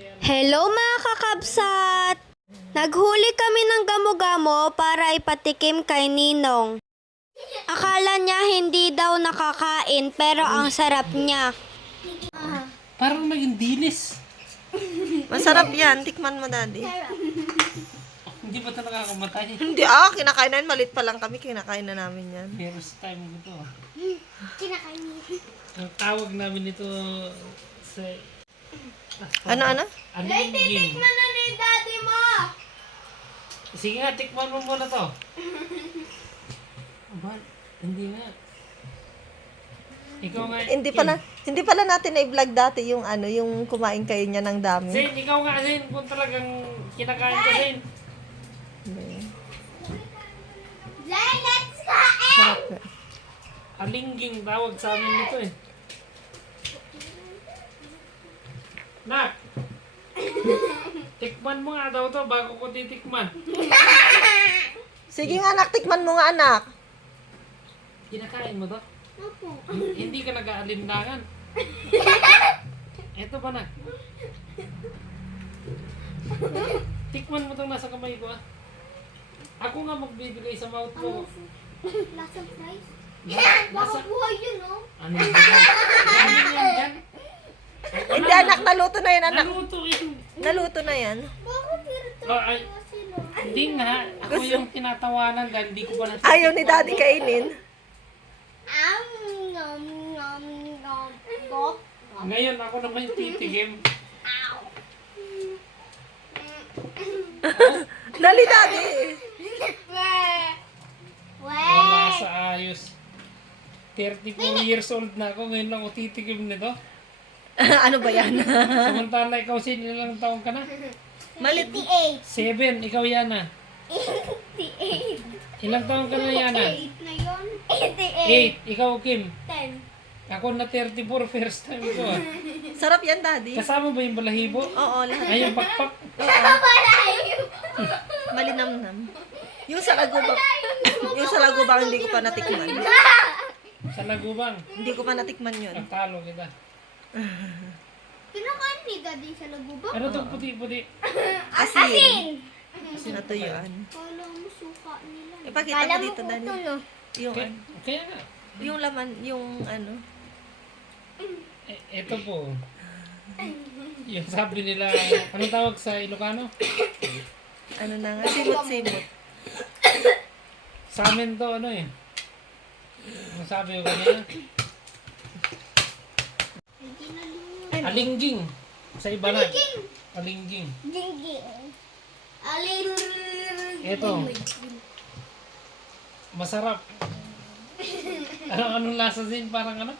Hello mga kakabsat! Naghuli kami ng gamo-gamo para ipatikim kay Ninong. Akala niya hindi daw nakakain pero ang sarap niya. Parang naging dilis. Masarap yan. Tikman mo, Daddy. Hindi ba ito nakakamatay? Hindi, kinakain na. Malit pa lang kami. Kinakain na namin yan. First time ito. Kinakain niya. Ang tawag namin ito sa... Ano? Alinging. Tikman na ni daddy mo! Sige nga, tikman mo muna to. Aba, hindi nga. Ikaw nga. Hindi pala natin na-vlog dati yung yung kumain kayo niya ng dami. Zin, ikaw nga Zin, kung talagang kinakain ka Zin. Zay, let's go! Sarap nga. Alinging tawag sa amin nito eh. Nak! Tikman mo nga daw to bago ko titikman. Sige nga, anak. Tikman mo nga, anak. Kinakain mo to? Hindi ka nag-aalinlangan. Eto ba na? Tikman mo itong nasa kamay ko ah. Ako nga magbibigay sa mouth ko. Lasang fries? Nasa... Buhay yun, no? Ano yun? Ano yan yan? Hindi, anak. Naluto na yan, anak. Naluto yun. Naluto na yan. Bakit hirito? Ay, hindi nga. Ako yung tinatawanan dahil hindi ko pa natitikman. Ayaw ni Daddy kainin. Nom, nom, nom, bok. Ngayon ako naman yung titigim. Dali, Daddy. Wala sa ayos. 34 years old na ako. Ngayon lang ako titigim nito. Ano ba yan? Samantala ikaw ilang taong ka na? Malit. 7. Ikaw Yana. 88. Ilang taong ka na Yana? 8 na yun. 88. 8. Ikaw Kim. 10. Ako na 34. First time ko ah. Sarap yan, Daddy. Kasama ba yung balahibo? Oo, lahat. Ay, yung pakpak. Malinamnam. Yung sa lagubang, hindi ko pa natikman. Sa lagubang. Hindi ko pa natikman yun. Nagtalo kita. Kinakain ni daddy sa lagubang? Ano itong puti-puti? Asin. Kasi Natuyuan. Kala mo suka nila. Ipakita mo dito, Daddy. Yung, Kaya nga. yung laman, yung Ito po. Yung sabi nila, anong tawag sa Ilocano? ano na nga, simot-simot. Sa amin to, ano eh. Ang sabi ko kanina. Alingging. Sa iba na. Alingging. Jingging. Ito. Masarap. Anong lasa din? Parang ano?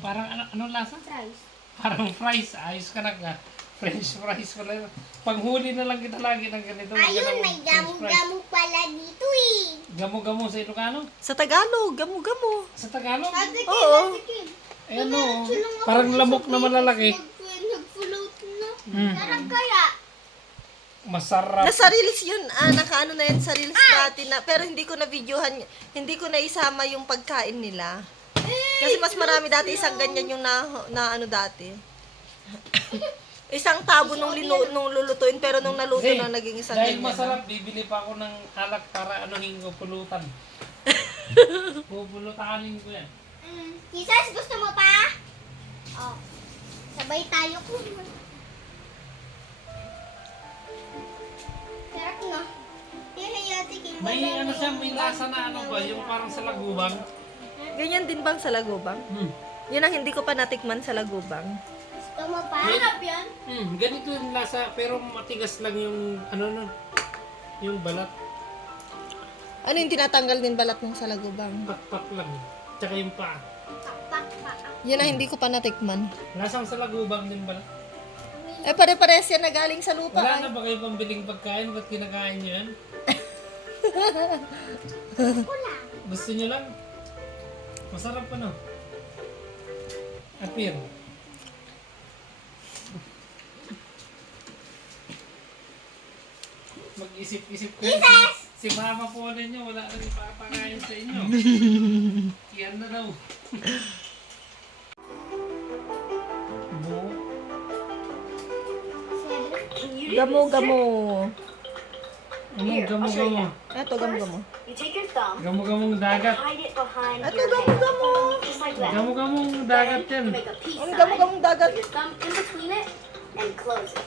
Parang anong lasa? Fries. Parang fries. Ayos ka na ka. French fries pala. Panghuli na lang kita lagi ng ganito. Ayun, may gamu-gamu pala dito eh. Gamo-gamo sa Ilocano? Sa Tagalog, gamo-gamo. Sa Tagalog? Oo. Ayan o. Parang lamok na malalaki. Nag-float na. Mm. Sarap kaya. Masarap. Nasa reels yun, nakaano na yan sa reels dati na, pero hindi ko na videohan, hindi ko na isama yung pagkain nila. Kasi mas marami dati, isang ganyan yung na ano dati. Isang tabo nung lulutuin, pero nung naluto Zay, na naging isang dahil ganyan. masarap, bibili pa ako ng alak para anuhin ko, pulutan. Pupulutanin ko yan. Jesus, gusto mo pa? Oh. Sabay tayo ko. Sarap na. May ano siya, may lasa na ano ba, yung parang sa lagubang. Ganyan din bang sa lagubang? Yun ang hindi ko pa natikman sa lagubang. Gusto mo pa? Sarap yan. Ganito yung lasa, pero matigas lang yung, ano nun, yung balat. Ano yung tinatanggal din balat ng sa lagubang? Pakpak lang. Tsaka yung paa. Pak. Yun ang hindi ko pa natikman. Lasang sa lagubang din balat. Pare-pares yan na galing sa lupa. Wala na ba kayo pambiling pagkain? Ba't kinakain nyo yan? Gusto nyo lang? Masarap pa no? Apir. Mag-isip-isip ko. Si mama po ninyo, wala rin papakain sa inyo. Yan na daw. Buo. Gamo-gamo. Anong gamo-gamo? Ito, gamo-gamo. You take your thumb, Gamo-gamong dagat. hide it behind Ito, your hand. gamo-gamo. Just like that. Gamo-gamong dagat yan. Make a peace Ang sign. gamo-gamong dagat. Put your thumb in between it and close it.